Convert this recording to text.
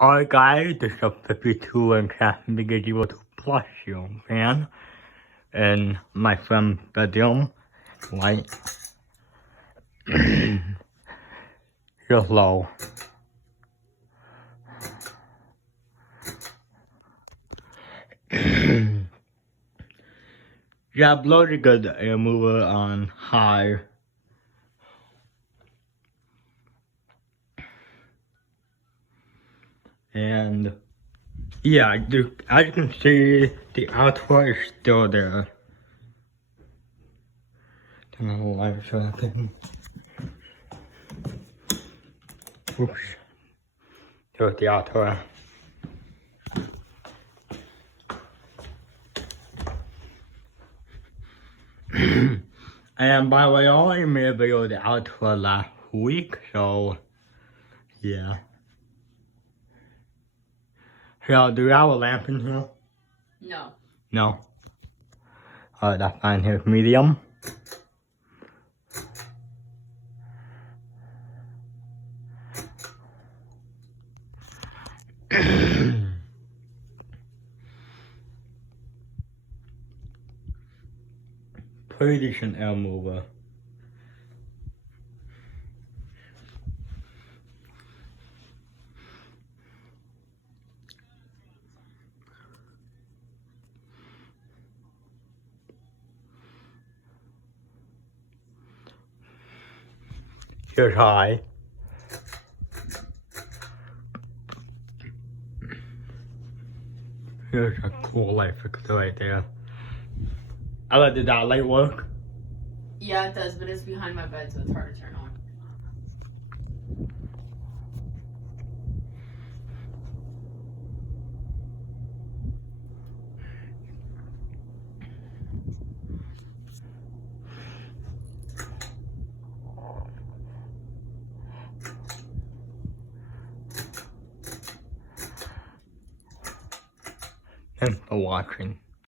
Alright guys, this is a 52-inch Hampton Bay Gazebo 2 Plus ceiling fan. And my friend bedroom light. Just low. Yeah, blow the good air mover on high. And yeah, as you can see, the output is still there. Turn on the light so I can. Oops. There's the output. And by the way, I only made a video of the output last week, so yeah. So, do you have a lamp in here? No. No? Alright, that's fine. Here's medium. Pretty decent air mover. Here's high. Here's a cool light fixture right there. Did that light work? Yeah, it does, but it's behind my bed, so it's hard to turn on. Thanks for watching.